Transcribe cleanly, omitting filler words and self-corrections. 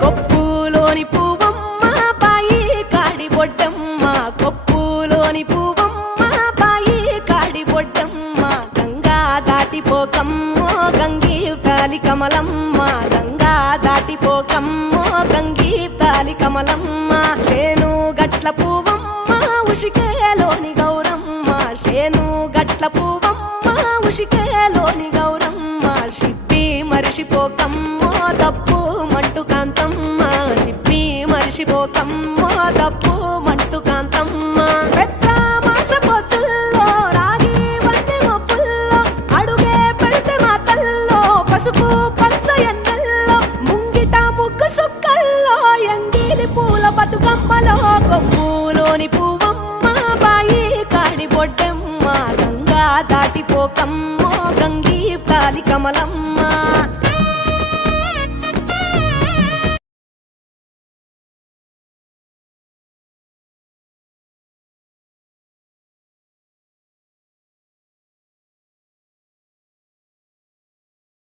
కొప్పులోని పువ్వమ్మ బాయి కాడి బొడ్డమ్మ కొప్పులోని పువ్వమ్మ బాయి కాడి బొడ్డమ్మ గంగా దాటిపోకమ్మో గంగీతాలి కమలమ్మ గంగా దాటిపోకమ్మో గంగీతాలి కమలమ్మ శేను గట్ల పువ్వమ్మ ఉషికేలోని గౌరమ్మ శేను గట్ల పువ్వమ్మ ఉషికేలోని గౌరమ్మ షిప్పి మరిషిపోకమ్మో తప్పు మంటు కాంతమ్మ షిప్పి మరిషిపోకమ్మో తప్పు మంటు కాంతమ్మ పెద్ద మాస పొత్తుల్లో రాగి వన్నె మొప్పుల్లో అడుగే పెడితే మా తల్లో పసుపు పచ్చ ఎండల్లో ముంగిట ముగ్గు సుక్కల్లో ఎంగిలి పూల బతుకమ్మలో కొప్పులోని పువ్వమ్మ బాయి కాడి బొడ్డమ్మ గంగా దాటిపోకమ్మో గంగీ తాలి కమలమ్మ